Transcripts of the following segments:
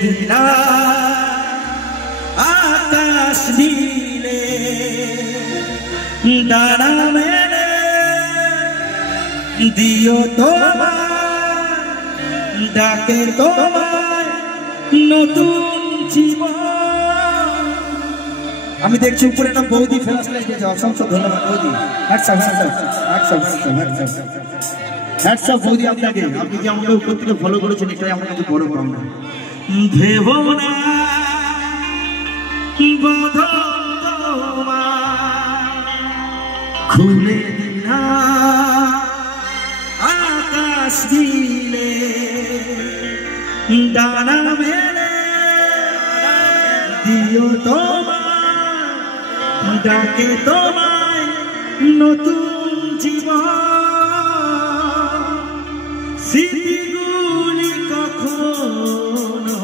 দিন আকাশ নীলে ডানা মেলে দিও তোমায় ডাকে তোমায় নতুন জীবন। আমি দেখছি উপরে একটা বৌদি ফেলা চলে গেছে, অসংখ্য ধন্যবাদ বৌদি। হ্যাটসঅ্যাপ বৌদি আপনাকে, আপনি যে আমাকে উপর থেকে ফলো করেছেন এটাই আমার কাছে বড় পাওনা। ভেবো না খুলে দিনা আকাশ দিলে ডানা মেলে দিও তোমায় ডাকে তোমায় নতুন জীবন। স্মৃতিগুলি কখনো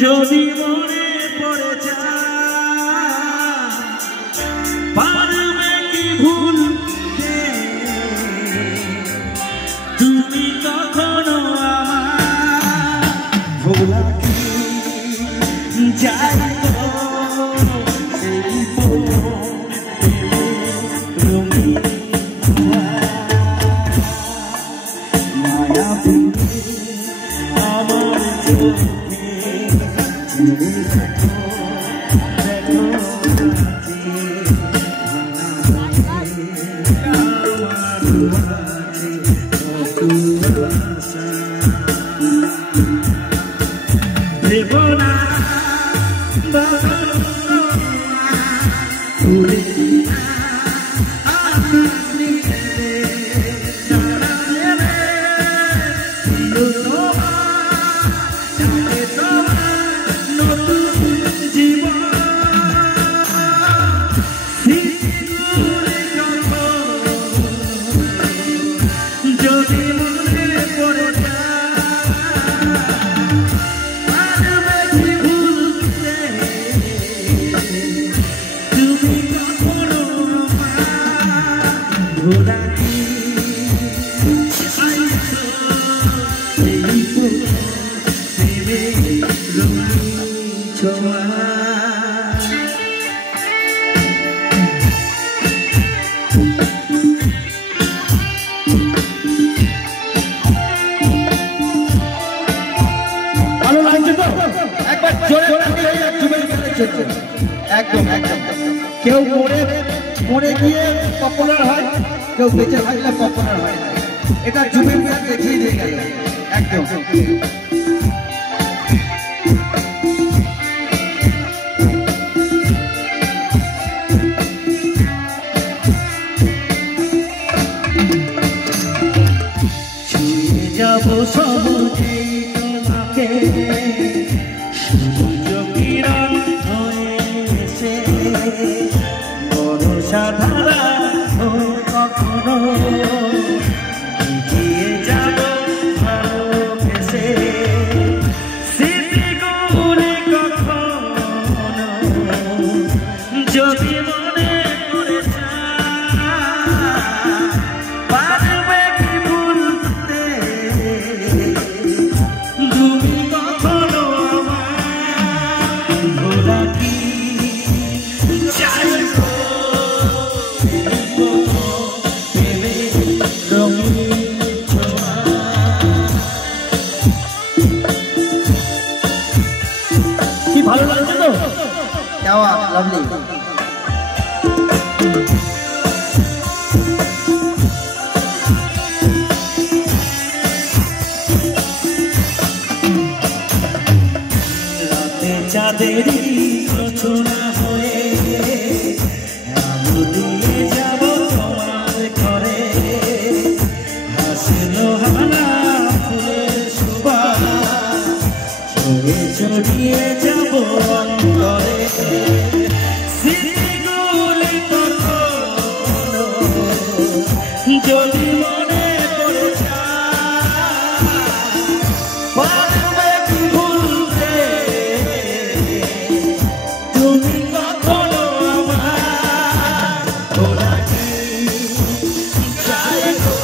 যদি মনে পড়ে যায় পারবে কি ভুলতে তুমি কখনো আমার ভোলা কি যাই একদম একদম কেউ মরে গিয়ে পপুলার হয়, কেউ বেঁচে থাকলে পপুলার হয় না। এটা জুবিন গার্গ দেখিয়ে দিয়ে গেল একদম। ছুঁয়ে যাব সবুজে তোমাকে সাধারা কখনো এগিয়ে যাব ভালোবেসে স্মৃতিগুলি কখনো যদি মনে পড়ে পারবে কি ভুলতে তুমি কখনো আমার ভোলা কি ভালো লাগছে তো? কেমন লাভলি রাতে চাঁদেরই রচনা হয়ে আলো দিয়ে যাব তোমার ঘরে হাসলো হানা ফুলের সুবাস ছড়িয়ে যাব অন্তরে স্মৃতিগুলি কখনো যদি মনে পড়ে পারবে কি ভুলতে তুমি কখনো আমার ভোলা কি চাই গো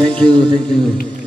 Thank you, thank you.